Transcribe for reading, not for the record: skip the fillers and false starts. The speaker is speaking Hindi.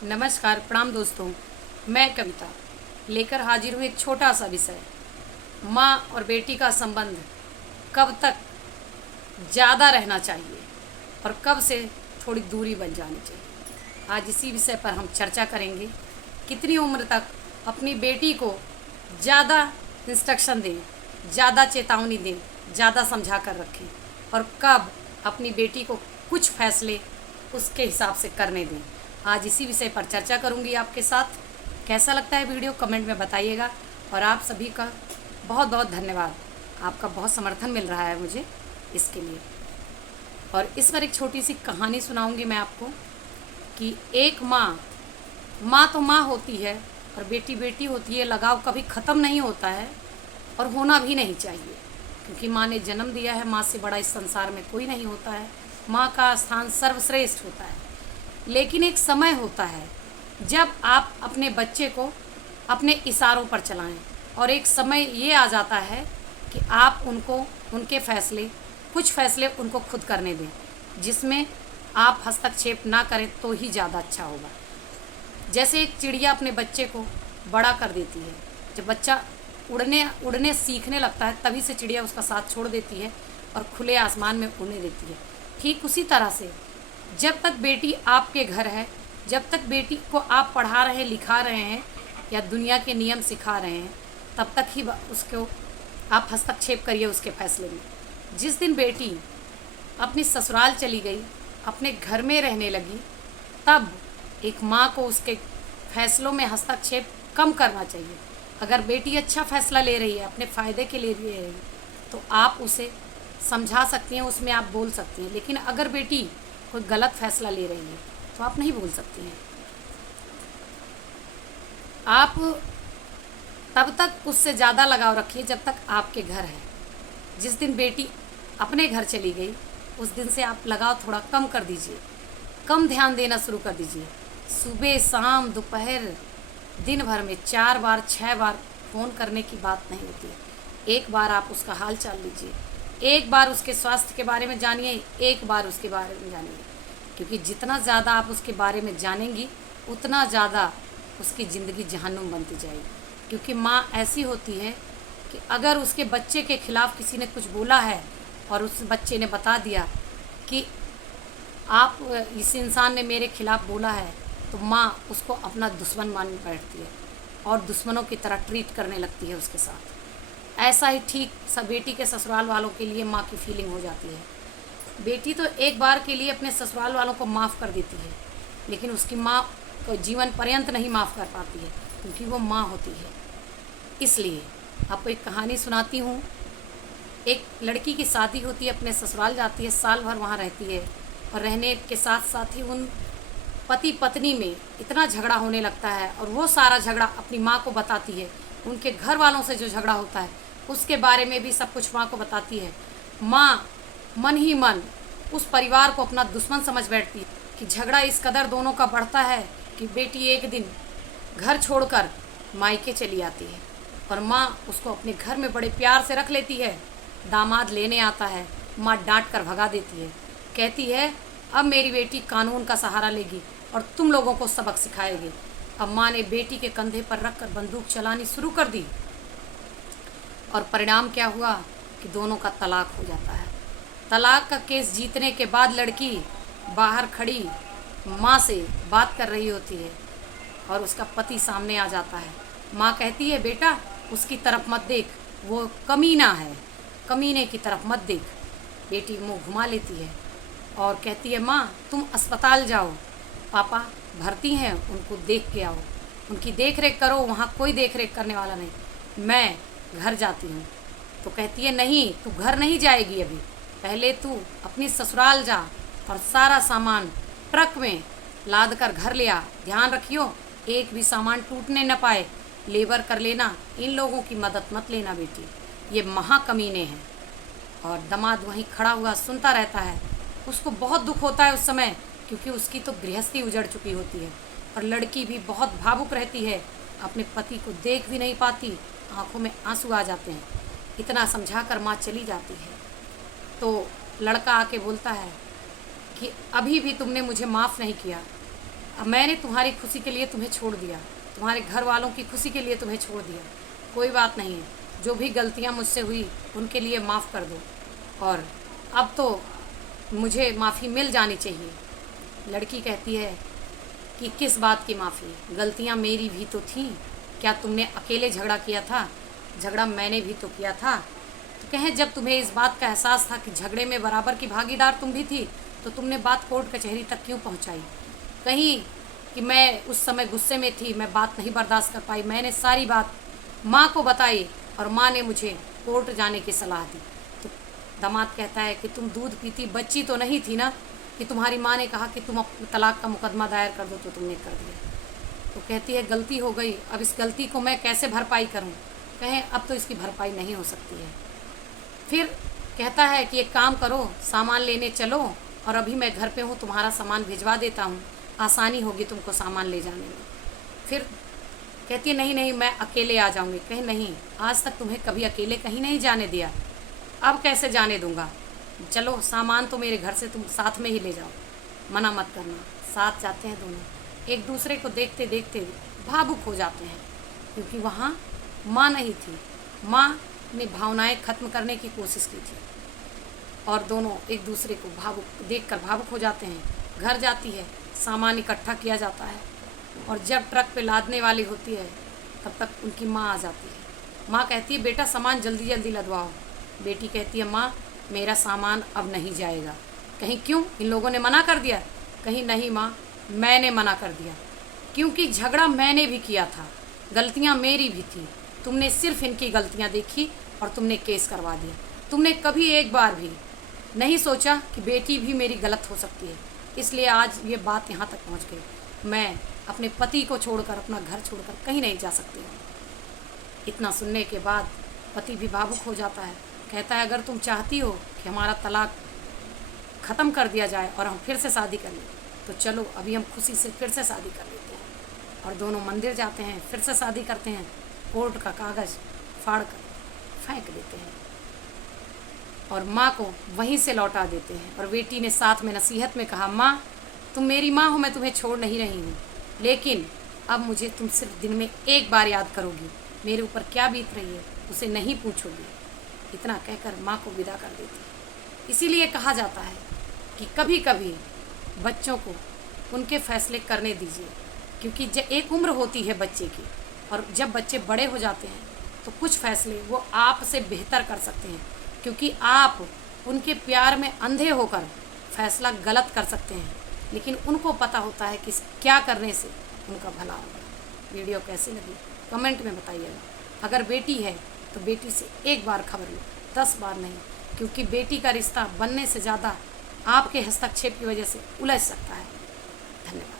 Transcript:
नमस्कार, प्रणाम दोस्तों। मैं कविता लेकर हाजिर हूँ एक छोटा सा विषय। माँ और बेटी का संबंध कब तक ज़्यादा रहना चाहिए और कब से थोड़ी दूरी बन जानी चाहिए। आज इसी विषय पर हम चर्चा करेंगे। कितनी उम्र तक अपनी बेटी को ज़्यादा इंस्ट्रक्शन दें, ज़्यादा चेतावनी दें, ज़्यादा समझा कर रखें और कब अपनी बेटी को कुछ फैसले उसके हिसाब से करने दें। आज इसी विषय पर चर्चा करूंगी आपके साथ। कैसा लगता है वीडियो कमेंट में बताइएगा और आप सभी का बहुत बहुत धन्यवाद। आपका बहुत समर्थन मिल रहा है मुझे इसके लिए। और इस पर एक छोटी सी कहानी सुनाऊंगी मैं आपको कि एक माँ तो माँ होती है और बेटी बेटी होती है। लगाव कभी ख़त्म नहीं होता है और होना भी नहीं चाहिए, क्योंकि माँ ने जन्म दिया है। माँ से बड़ा इस संसार में कोई नहीं होता है। माँ का स्थान सर्वश्रेष्ठ होता है। लेकिन एक समय होता है जब आप अपने बच्चे को अपने इशारों पर चलाएं और एक समय ये आ जाता है कि आप उनको उनके कुछ फैसले उनको खुद करने दें, जिसमें आप हस्तक्षेप ना करें तो ही ज़्यादा अच्छा होगा। जैसे एक चिड़िया अपने बच्चे को बड़ा कर देती है। जब बच्चा उड़ने सीखने लगता है तभी से चिड़िया उसका साथ छोड़ देती है और खुले आसमान में उड़ने देती है। ठीक उसी तरह से जब तक बेटी आपके घर है, जब तक बेटी को आप पढ़ा रहे लिखा रहे हैं या दुनिया के नियम सिखा रहे हैं, तब तक ही उसको आप हस्तक्षेप करिए उसके फैसले में। जिस दिन बेटी अपनी ससुराल चली गई, अपने घर में रहने लगी, तब एक माँ को उसके फैसलों में हस्तक्षेप कम करना चाहिए। अगर बेटी अच्छा फैसला ले रही है, अपने फ़ायदे के लिए ले रही है, तो आप उसे समझा सकती हैं, उसमें आप बोल सकती हैं। लेकिन अगर बेटी कोई गलत फैसला ले रही है तो आप नहीं बोल सकती हैं। आप तब तक उससे ज़्यादा लगाव रखिए जब तक आपके घर है। जिस दिन बेटी अपने घर चली गई, उस दिन से आप लगाव थोड़ा कम कर दीजिए, कम ध्यान देना शुरू कर दीजिए। सुबह शाम दोपहर दिन भर में 4 बार 6 बार फ़ोन करने की बात नहीं होती है। एक बार आप उसका हाल चाल लीजिए, एक बार उसके स्वास्थ्य के बारे में जानिए, एक बार उसके बारे में जानिए। क्योंकि जितना ज़्यादा आप उसके बारे में जानेंगी, उतना ज़्यादा उसकी ज़िंदगी जहन्नुम बनती जाएगी। क्योंकि माँ ऐसी होती है कि अगर उसके बच्चे के ख़िलाफ़ किसी ने कुछ बोला है और उस बच्चे ने बता दिया कि आप इस इंसान ने मेरे खिलाफ़ बोला है, तो माँ उसको अपना दुश्मन मान बैठती है और दुश्मनों की तरह ट्रीट करने लगती है उसके साथ। ऐसा ही ठीक सब बेटी के ससुराल वालों के लिए माँ की फीलिंग हो जाती है। बेटी तो एक बार के लिए अपने ससुराल वालों को माफ़ कर देती है, लेकिन उसकी माँ को जीवन पर्यंत नहीं माफ़ कर पाती है, क्योंकि वो माँ होती है। इसलिए आपको एक कहानी सुनाती हूँ। एक लड़की की शादी होती है, अपने ससुराल जाती है, साल भर वहाँ रहती है और रहने के साथ साथ ही उन पति पत्नी में इतना झगड़ा होने लगता है और वो सारा झगड़ा अपनी माँ को बताती है। उनके घर वालों से जो झगड़ा होता है उसके बारे में भी सब कुछ माँ को बताती है। माँ मन ही मन उस परिवार को अपना दुश्मन समझ बैठती है कि झगड़ा इस कदर दोनों का बढ़ता है कि बेटी एक दिन घर छोड़कर मायके चली आती है और माँ उसको अपने घर में बड़े प्यार से रख लेती है। दामाद लेने आता है, माँ डांट कर भगा देती है, कहती है अब मेरी बेटी कानून का सहारा लेगी और तुम लोगों को सबक सिखाएगी। अब माँ ने बेटी के कंधे पर रखकर बंदूक चलानी शुरू कर दी और परिणाम क्या हुआ कि दोनों का तलाक हो जाता है। तलाक का केस जीतने के बाद लड़की बाहर खड़ी माँ से बात कर रही होती है और उसका पति सामने आ जाता है। माँ कहती है बेटा उसकी तरफ मत देख, वो कमीना है, कमीने की तरफ मत देख। बेटी मुँह घुमा लेती है और कहती है माँ तुम अस्पताल जाओ, पापा भर्ती हैं, उनको देख के आओ, उनकी देख रेख करो, वहाँ कोई देख रेख करने वाला नहीं, मैं घर जाती हूँ। तो कहती है नहीं, तू घर नहीं जाएगी, अभी पहले तू अपनी ससुराल जा और सारा सामान ट्रक में लाद कर घर ले आ। ध्यान रखियो एक भी सामान टूटने न पाए, लेबर कर लेना, इन लोगों की मदद मत लेना बेटी, ये महाकमीने हैं। और दामाद वहीं खड़ा हुआ सुनता रहता है। उसको बहुत दुख होता है उस समय, क्योंकि उसकी तो गृहस्थी उजड़ चुकी होती है और लड़की भी बहुत भावुक रहती है, अपने पति को देख भी नहीं पाती, आंखों में आंसू आ जाते हैं। इतना समझाकर माँ चली जाती है तो लड़का आके बोलता है कि अभी भी तुमने मुझे माफ़ नहीं किया, मैंने तुम्हारी खुशी के लिए तुम्हें छोड़ दिया, तुम्हारे घर वालों की खुशी के लिए तुम्हें छोड़ दिया। कोई बात नहीं है, जो भी गलतियाँ मुझसे हुई उनके लिए माफ़ कर दो, और अब तो मुझे माफ़ी मिल जानी चाहिए। लड़की कहती है कि किस बात की माफ़ी, गलतियाँ मेरी भी तो थी। क्या तुमने अकेले झगड़ा किया था? झगड़ा मैंने भी तो किया था। तो कहें जब तुम्हें इस बात का एहसास था कि झगड़े में बराबर की भागीदार तुम भी थी, तो तुमने बात कोर्ट कचहरी तक क्यों पहुंचाई? कहीं कि मैं उस समय गुस्से में थी, मैं बात नहीं बर्दाश्त कर पाई, मैंने सारी बात माँ को बताई और माँ ने मुझे कोर्ट जाने की सलाह दी। तो दामाद कहता है कि तुम दूध पीती बच्ची तो नहीं थी ना, कि तुम्हारी माँ ने कहा कि तुम तलाक का मुकदमा दायर कर दो तो तुमने कर दिया। तो कहती है गलती हो गई, अब इस गलती को मैं कैसे भरपाई करूं? कहें अब तो इसकी भरपाई नहीं हो सकती है। फिर कहता है कि एक काम करो, सामान लेने चलो, और अभी मैं घर पे हूँ, तुम्हारा सामान भिजवा देता हूँ, आसानी होगी तुमको सामान ले जाने में। फिर कहती है नहीं नहीं, मैं अकेले आ जाऊँगी। कहें नहीं, आज तक तुम्हें कभी अकेले कहीं नहीं जाने दिया, अब कैसे जाने दूँगा? चलो सामान तो मेरे घर से तुम साथ में ही ले जाओ, मना मत करना। साथ जाते हैं दोनों, एक दूसरे को देखते देखते भावुक हो जाते हैं, क्योंकि वहाँ माँ नहीं थी। माँ ने भावनाएं खत्म करने की कोशिश की थी, और दोनों एक दूसरे को भावुक देखकर भावुक हो जाते हैं। घर जाती है, सामान इकट्ठा किया जाता है, और जब ट्रक पे लादने वाली होती है तब तक उनकी माँ आ जाती है। माँ कहती है बेटा सामान जल्दी जल्दी लदवाओ। बेटी कहती है माँ मेरा सामान अब नहीं जाएगा। कहीं क्यों, इन लोगों ने मना कर दिया? कहीं नहीं माँ, मैंने मना कर दिया, क्योंकि झगड़ा मैंने भी किया था, गलतियाँ मेरी भी थी। तुमने सिर्फ इनकी गलतियाँ देखी और तुमने केस करवा दिया। तुमने कभी एक बार भी नहीं सोचा कि बेटी भी मेरी गलत हो सकती है, इसलिए आज ये बात यहाँ तक पहुँच गई। मैं अपने पति को छोड़कर, अपना घर छोड़कर कहीं नहीं जा सकती हूँ। इतना सुनने के बाद पति भी भावुक हो जाता है। कहता है अगर तुम चाहती हो कि हमारा तलाक ख़त्म कर दिया जाए और हम फिर से शादी कर लें, तो चलो अभी हम खुशी से फिर से शादी कर लेते हैं। और दोनों मंदिर जाते हैं, फिर से शादी करते हैं, कोर्ट का कागज़ फाड़ कर फेंक देते हैं और माँ को वहीं से लौटा देते हैं। और बेटी ने साथ में नसीहत में कहा माँ तुम मेरी माँ हो, मैं तुम्हें छोड़ नहीं रही हूँ, लेकिन अब मुझे तुम सिर्फ दिन में एक बार याद करोगी, मेरे ऊपर क्या बीत रही है उसे नहीं पूछोगी। इतना कहकर माँ को विदा कर देती है। इसीलिए कहा जाता है कि कभी कभी बच्चों को उनके फैसले करने दीजिए, क्योंकि जब एक उम्र होती है बच्चे की, और जब बच्चे बड़े हो जाते हैं तो कुछ फैसले वो आपसे बेहतर कर सकते हैं, क्योंकि आप उनके प्यार में अंधे होकर फैसला गलत कर सकते हैं, लेकिन उनको पता होता है कि क्या करने से उनका भला होगा। वीडियो कैसी लगी कमेंट में बताइएगा। अगर बेटी है तो बेटी से एक बार खबर लो, 10 बार नहीं, क्योंकि बेटी का रिश्ता बनने से ज़्यादा आपके हस्तक्षेप की वजह से उलझ सकता है। धन्यवाद।